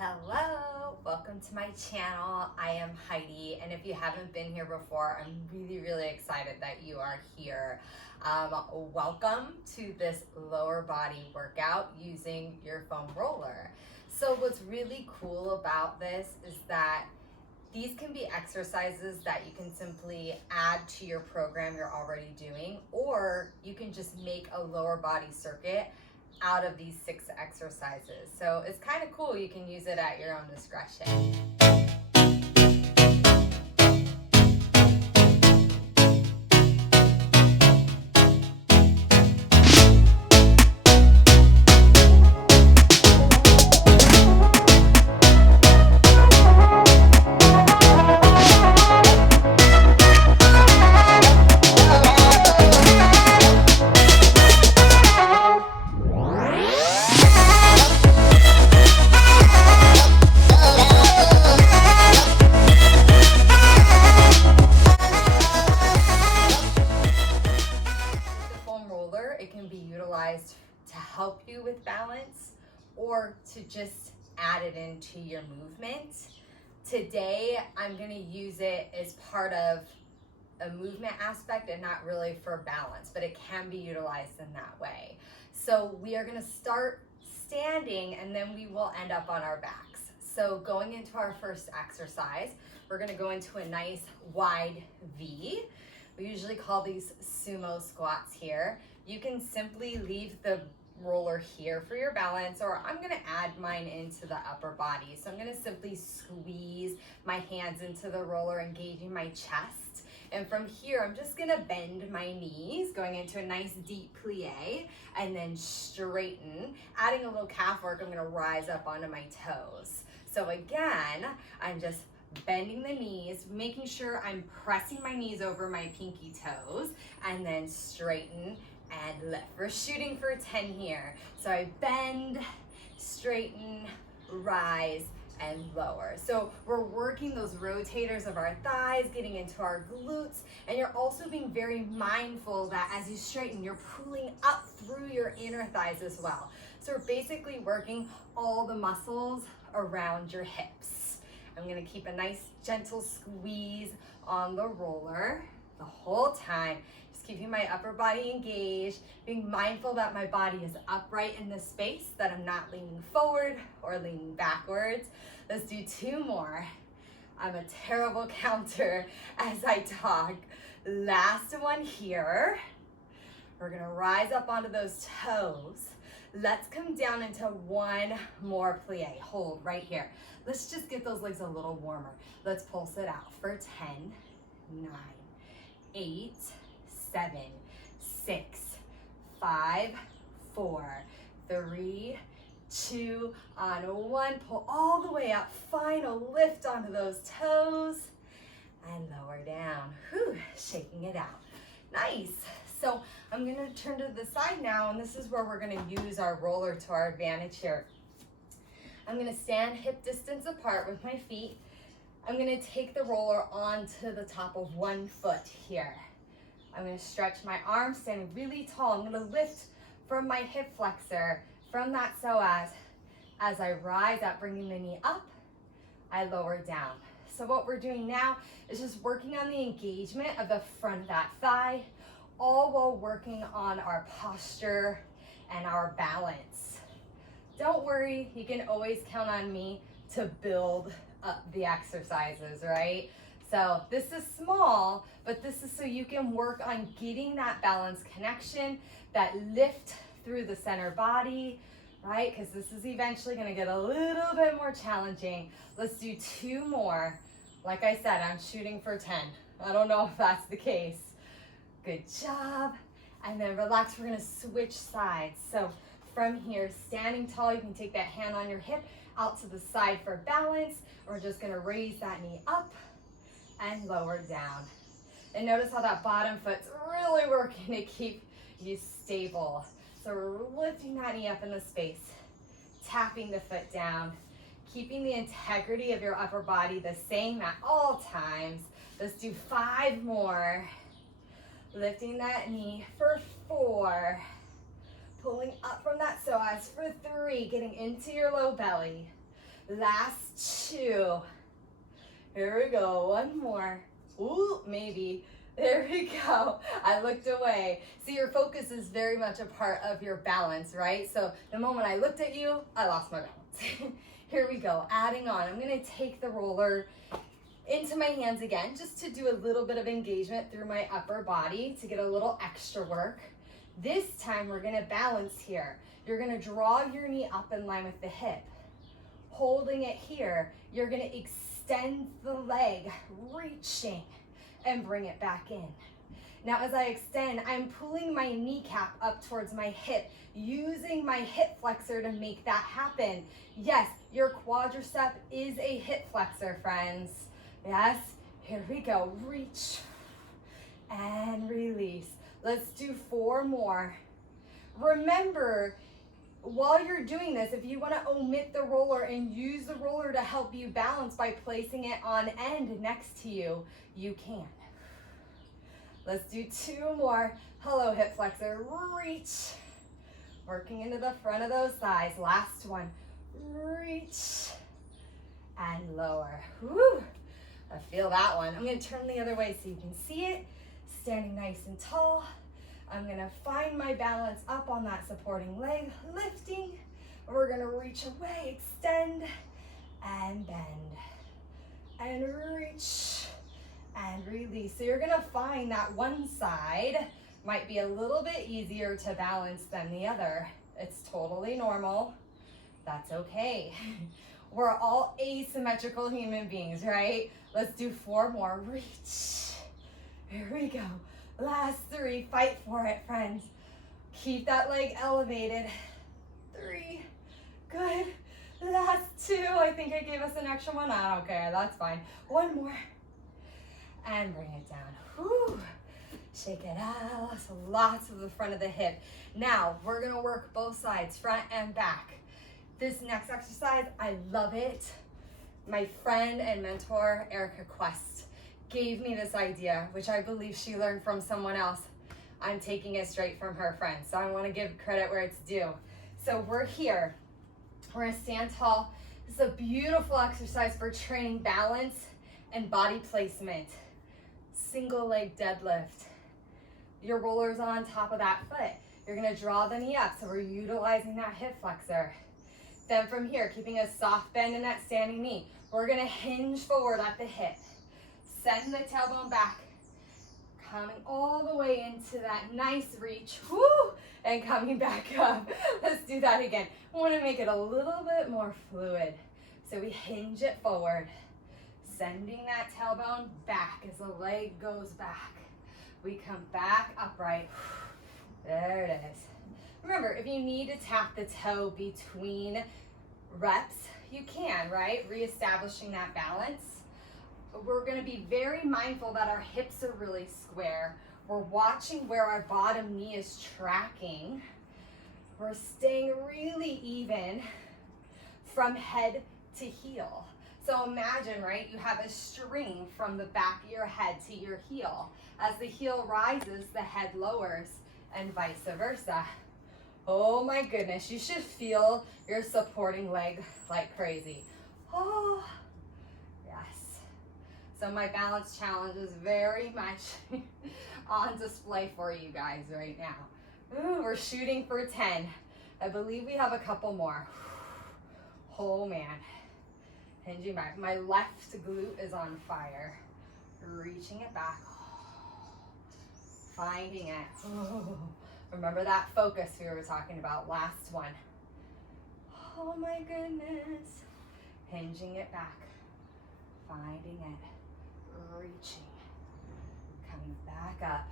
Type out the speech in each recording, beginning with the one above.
Hello, welcome to my channel. I am Heidi, and if you haven't been here before, I'm really excited that you are here. Welcome to this lower body workout using your foam roller. So what's really cool about this is that these can be exercises that you can simply add to your program you're already doing, or you can just make a lower body circuit out of these 6 exercises. So it's kind of cool. You can use it at your own discretion. It can be utilized to help you with balance or to just add it into your movement. Today, I'm going to use it as part of a movement aspect and not really for balance, but it can be utilized in that way. So we are going to start standing and then we will end up on our backs. So going into our first exercise, we're going to go into a nice wide V. We usually call these sumo squats here. You can simply leave the roller here for your balance, or I'm gonna add mine into the upper body. So I'm gonna simply squeeze my hands into the roller, engaging my chest. And from here, I'm just gonna bend my knees, going into a nice deep plie, and then straighten. Adding a little calf work, I'm gonna rise up onto my toes. So again, I'm just bending the knees, making sure I'm pressing my knees over my pinky toes, and then straighten and lift. We're shooting for 10 here. So I bend, straighten, rise, and lower. So we're working those rotators of our thighs, getting into our glutes, and you're also being very mindful that as you straighten, you're pulling up through your inner thighs as well. So we're basically working all the muscles around your hips. I'm gonna keep a nice gentle squeeze on the roller the whole time. Just keeping my upper body engaged, being mindful that my body is upright in the space, that I'm not leaning forward or leaning backwards. Let's do 2 more. I'm a terrible counter as I talk. Last one here. We're gonna rise up onto those toes. Let's come down into 1 more plie. Hold right here. Let's just get those legs a little warmer. Let's pulse it out for 10, 9, 8, 7, 6, 5, 4, 3, 2, on 1. Pull all the way up. Final lift onto those toes and lower down. Whew, shaking it out. Nice. So I'm gonna turn to the side now, and this is where we're gonna use our roller to our advantage here. I'm gonna stand hip distance apart with my feet. I'm gonna take the roller onto the top of 1 foot here. I'm gonna stretch my arms, stand really tall. I'm gonna lift from my hip flexor, from that psoas. As I rise up, bringing the knee up, I lower down. So what we're doing now is just working on the engagement of the front of that thigh, all while working on our posture and our balance. Don't worry, you can always count on me to build up the exercises, right? So this is small, but this is so you can work on getting that balance connection, that lift through the center body, right? Because this is eventually gonna get a little bit more challenging. Let's do 2 more. Like I said, I'm shooting for 10. I don't know if that's the case. Good job. And then relax, we're gonna switch sides. So from here, standing tall, you can take that hand on your hip out to the side for balance. We're just gonna raise that knee up and lower down. And notice how that bottom foot's really working to keep you stable. So we're lifting that knee up in the space, tapping the foot down, keeping the integrity of your upper body the same at all times. Let's do 5 more. Lifting that knee for 4. Pulling up from that psoas for 3, getting into your low belly. Last 2. Here we go, 1 more. Ooh, maybe. There we go. I looked away. See, your focus is very much a part of your balance, right? So the moment I looked at you, I lost my balance. Here we go, adding on. I'm gonna take the roller into my hands again, just to do a little bit of engagement through my upper body to get a little extra work. This time we're gonna balance here. You're gonna draw your knee up in line with the hip. Holding it here, you're gonna extend the leg, reaching, and bring it back in. Now as I extend, I'm pulling my kneecap up towards my hip, using my hip flexor to make that happen. Yes, your quadricep is a hip flexor, friends. Yes, here we go. Reach and release. Let's do 4 more. Remember, while you're doing this, if you want to omit the roller and use the roller to help you balance by placing it on end next to you, you can. Let's do 2 more. Hello, hip flexor. Reach. Working into the front of those thighs. Last one. Reach and lower. Whew. I feel that one. I'm going to turn the other way so you can see it. Standing nice and tall. I'm going to find my balance up on that supporting leg, lifting. We're going to reach away, extend, and bend. And reach, and release. So you're going to find that one side might be a little bit easier to balance than the other. It's totally normal. That's okay. We're all asymmetrical human beings, right? Let's do 4 more. Reach. Here we go. Last 3. Fight for it, friends. Keep that leg elevated. 3. Good. Last 2. I think I gave us an extra one. I don't care. That's fine. 1 more. And bring it down. Whew. Shake it out. So lots of the front of the hip. Now, we're going to work both sides, front and back. This next exercise, I love it. My friend and mentor, Erica Quest, gave me this idea, which I believe she learned from someone else. I'm taking it straight from her friend, so I want to give credit where it's due. So we're here. We're going to stand tall. This is a beautiful exercise for training balance and body placement. Single leg deadlift. Your roller's on top of that foot. You're going to draw the knee up, so we're utilizing that hip flexor. Then from here, keeping a soft bend in that standing knee, we're going to hinge forward at the hip. Send the tailbone back. Coming all the way into that nice reach. Woo! And coming back up. Let's do that again. We want to make it a little bit more fluid. So we hinge it forward. Sending that tailbone back as the leg goes back. We come back upright. There it is. Remember, if you need to tap the toe between reps, you can, right? Reestablishing that balance. We're going to be very mindful that our hips are really square. We're watching where our bottom knee is tracking. We're staying really even from head to heel. So imagine, right, you have a string from the back of your head to your heel. As the heel rises, the head lowers, and vice versa. Oh my goodness, you should feel your supporting leg like crazy. Oh, yes. So my balance challenge is very much on display for you guys right now. Ooh, we're shooting for 10. I believe we have a couple more. Oh man. Hinging back. My left glute is on fire. Reaching it back. Finding it. Oh. Remember that focus we were talking about, last one. Oh my goodness. Hinging it back. Finding it. Reaching. Coming back up.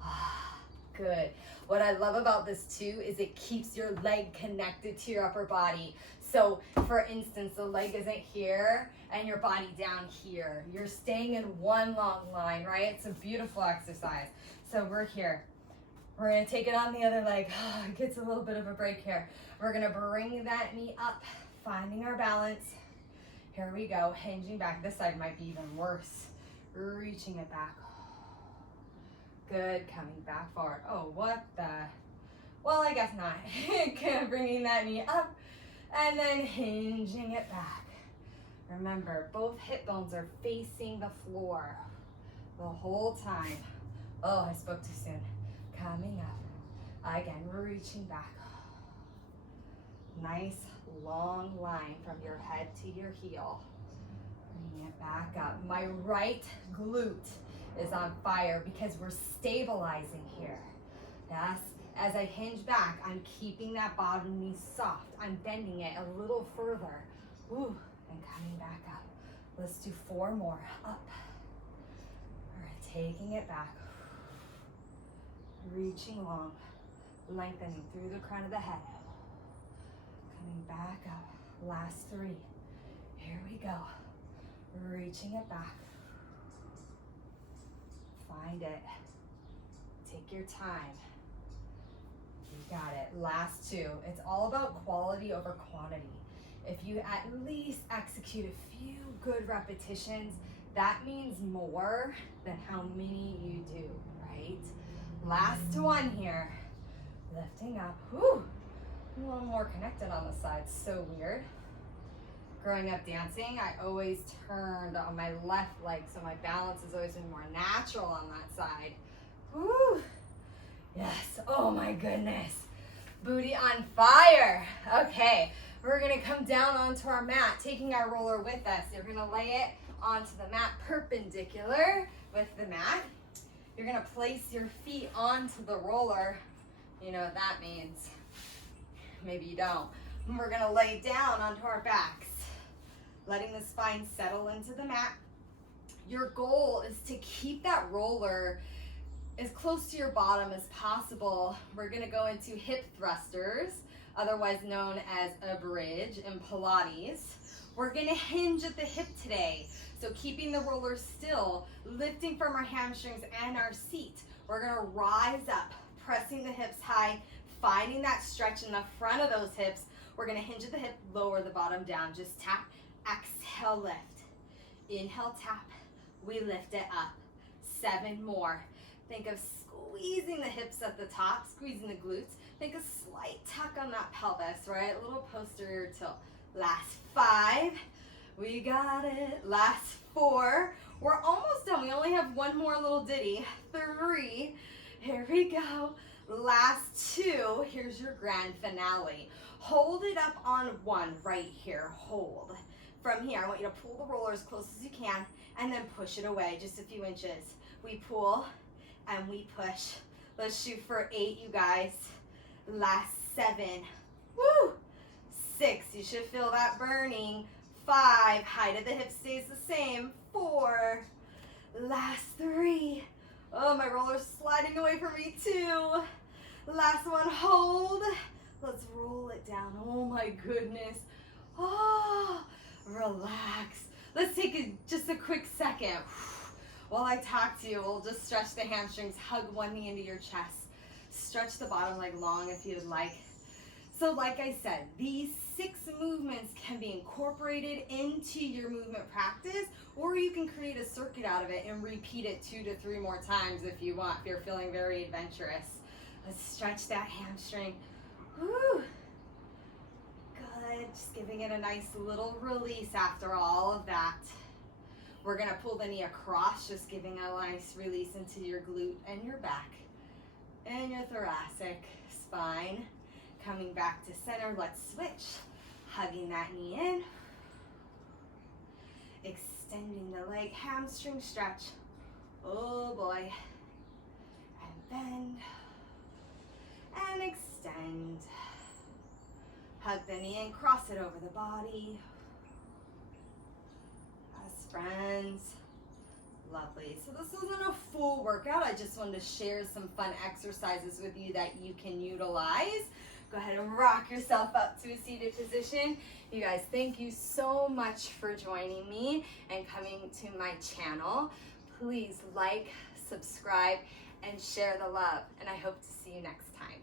Ah, good. What I love about this too is it keeps your leg connected to your upper body. So for instance, the leg isn't here and your body down here. You're staying in one long line, right? It's a beautiful exercise. So we're here. We're going to take it on the other leg. Oh, it gets a little bit of a break here. We're going to bring that knee up, finding our balance. Here we go, hinging back. This side might be even worse. Reaching it back. Good, coming back forward. Oh, what the? Well, I guess not. Bringing that knee up and then hinging it back. Remember, both hip bones are facing the floor the whole time. Oh, I spoke too soon. Coming up. Again, reaching back. Nice long line from your head to your heel. Bring it back up. My right glute is on fire because we're stabilizing here. Yes. As I hinge back, I'm keeping that bottom knee soft. I'm bending it a little further. Ooh, and coming back up. Let's do 4 more. Up. All right, taking it back. Reaching long. Lengthening through the crown of the head. Coming back up. Last 3. Here we go. Reaching it back. Find it. Take your time. You got it. Last 2. It's all about quality over quantity. If you at least execute a few good repetitions, that means more than how many you do, right? Last 1 here. Lifting up. Whew. A little more connected on the side. So weird. Growing up dancing, I always turned on my left leg, so my balance has always been more natural on that side. Woo! Yes, oh my goodness. Booty on fire. Okay, we're gonna come down onto our mat, taking our roller with us. You're gonna lay it onto the mat perpendicular with the mat. You're gonna place your feet onto the roller. You know what that means. Maybe you don't. And we're gonna lay down onto our backs, letting the spine settle into the mat. Your goal is to keep that roller as close to your bottom as possible. We're gonna go into hip thrusters, otherwise known as a bridge in Pilates. We're gonna hinge at the hip today. So keeping the roller still, lifting from our hamstrings and our seat. We're gonna rise up, pressing the hips high, finding that stretch in the front of those hips. We're gonna hinge at the hip, lower the bottom down, just tap, exhale, lift. Inhale, tap, we lift it up. 7 more. Think of squeezing the hips at the top, squeezing the glutes. Think a slight tuck on that pelvis, right? A little posterior tilt. Last 5. We got it. Last 4. We're almost done. We only have 1 more little ditty. 3. Here we go. Last 2. Here's your grand finale. Hold it up on 1 right here. Hold. From here, I want you to pull the roller as close as you can and then push it away just a few inches. We pull and we push. Let's shoot for 8, you guys. Last 7. Woo! 6. You should feel that burning. 5. Height of the hip stays the same. 4. Last 3. Oh, my roller's sliding away from me too. Last 1. Hold. Let's roll it down. Oh my goodness. Oh, relax. Let's take just a quick second. While I talk to you, we'll just stretch the hamstrings, hug one knee into your chest. Stretch the bottom leg long if you would like. So like I said, these 6 movements can be incorporated into your movement practice, or you can create a circuit out of it and repeat it 2 to 3 more times if you want, if you're feeling very adventurous. Let's stretch that hamstring. Woo. Good, just giving it a nice little release after all of that. We're gonna pull the knee across, just giving a nice release into your glute and your back and your thoracic spine. Coming back to center, let's switch. Hugging that knee in. Extending the leg, hamstring stretch. Oh boy. And bend. And extend. Hug the knee and cross it over the body. As friends. Lovely. So this wasn't a full workout. I just wanted to share some fun exercises with you that you can utilize. Go ahead and rock yourself up to a seated position. You guys, thank you so much for joining me and coming to my channel. Please like, subscribe, and share the love. And I hope to see you next time.